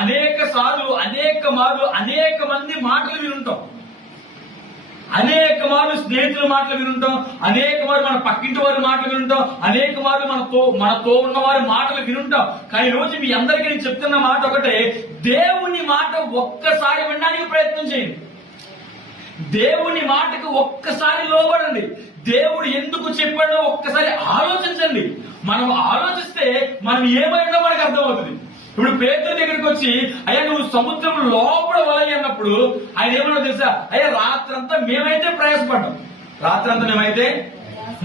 అనేక సార్లు, అనేక మార్లు, అనేక మంది మాటలు వినుంటాం. అనేక మార్లు స్నేహితుల మాటలు వినుంటాం, అనేక మార్లు మన పక్కింటి వారి మాటలు వినుంటాం, అనేక మార్లు మనతో ఉన్న వారి మాటలు వినుంటాం. కానీ ఈ రోజు మీ అందరికీ నేను చెప్తున్న మాట ఒకటే, దేవుని మాట ఒక్కసారి వినడానికి ప్రయత్నం చేయండి. దేవుని మాటకు ఒక్కసారి లోబడండి. దేవుడు ఎందుకు చెప్పాడో ఒక్కసారి ఆలోచించండి. మనం ఆలోచిస్తే మనం ఏమైనా మనకు అర్థమవుతుంది. ఇప్పుడు పేతురు దగ్గరికి వచ్చి, అయ్యా నువ్వు సముద్రం లోపల వలయి అన్నప్పుడు ఆయన ఏమన్నా తెలుసా, అయ్యా రాత్రంతా మేమైతే ప్రయాసపడ్డాం. రాత్రంతా మేమైతే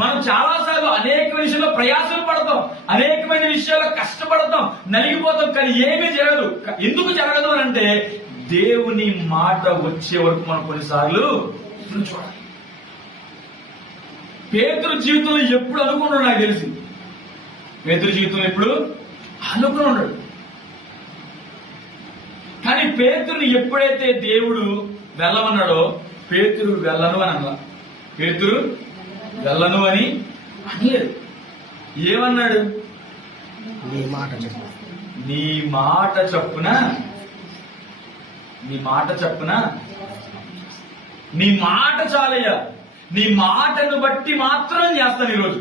మనం చాలా సార్లు అనేక విషయాల్లో ప్రయాసలు పడతాం, అనేకమైన విషయాల్లో కష్టపడతాం, నలిగిపోతాం, కానీ ఏమీ జరగదు. ఎందుకు జరగదు అని అంటే, దేవుని మాట వచ్చే వరకు మనం కొన్నిసార్లు చూడాలి. పేతురు జీవితంలో ఎప్పుడు అనుకున్నాడు నాకు తెలిసి, పేతురు జీవితంలో ఎప్పుడు అనుకుని ఉన్నాడు. కానీ పేతురుని ఎప్పుడైతే దేవుడు వెళ్ళమన్నాడో, పేతురు వెళ్ళను అని అన్నా. పేతురు వెళ్ళను అని అనలేదు. ఏమన్నాడు? నీ మాట చప్పున, నీ మాట చాలయ్యా, నీ మాటను బట్టి మాత్రం చేస్తాను. ఈరోజు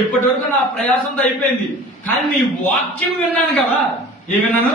ఇప్పటి వరకు నా ప్రయాసంతో అయిపోయింది, కానీ నీ వాక్యం విన్నాను కదా. ఏం విన్నాను?